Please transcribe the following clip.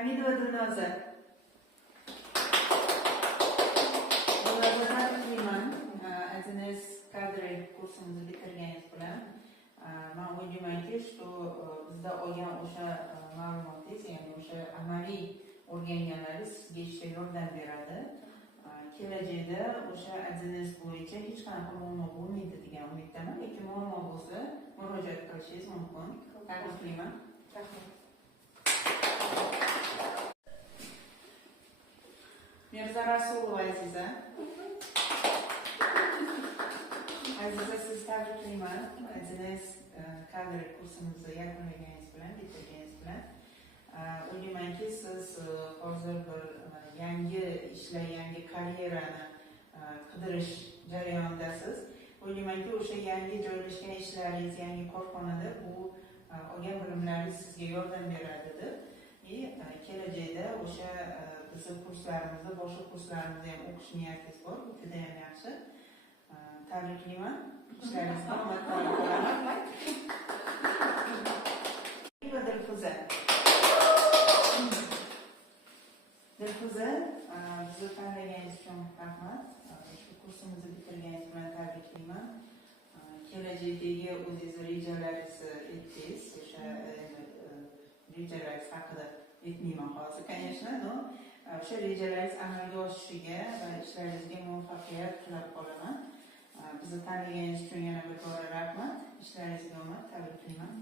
Hamidova Dilnoza. Dilnozadan qilayman. Azines kadri kursimizni bitirganingiz bilan men o'ylaymanki, shu bizda olgan o'sha ma'lumotingiz, ya'ni o'sha amaliy o'rganganlaringiz sizga ishga yordam beradi. Kelajakda o'sha azines bo'yicha hech qanaqa muammo bo'lmaydi degan umiddaman. Lekin muammo bo'lsa, murojaat qilishingiz mumkin. Taklif qilaman. Rahmat. Mirza Rasulova Aziza. Aziza, siz tabriklayman. Azines kadr kursimizni yakunlaganingiz bilan, bitirganingiz bilan. O'ylaymanki, siz hozir bir yangi ishlar, yangi karyerani qidirish jarayonidasiz. O'ylaymanki, o'sha yangi joylashgan ishlaringiz, yangi korxonada bu olgan bilimlaringiz sizga yordam beradi deb. Kelajakda o'sha bizni kurslarimizni, boshqa kurslarimizni ham o'qish niyatingiz bor. Bu juda ham yaxshi. Tabriklayman. İşlerinizden omad qilaman. Dilfuza. Dilfuza, bizni tanlaganingiz uchun rahmat. Shu kursimizni bitirganingiz bilan tabriklayman. Kelajakdagi o'zingiz rejalaringizni aytdingiz. O'sha rejalaringiz haqida aytmayman hozir, конечно, но o'sha rejalaringiz amalga oshishiga va ishlaringizga muvaffaqiyat tilab qolaman. Bizni tanlaganingiz uchun yana bir bora rahmat. Ishlaringizga omad, tabriklayman.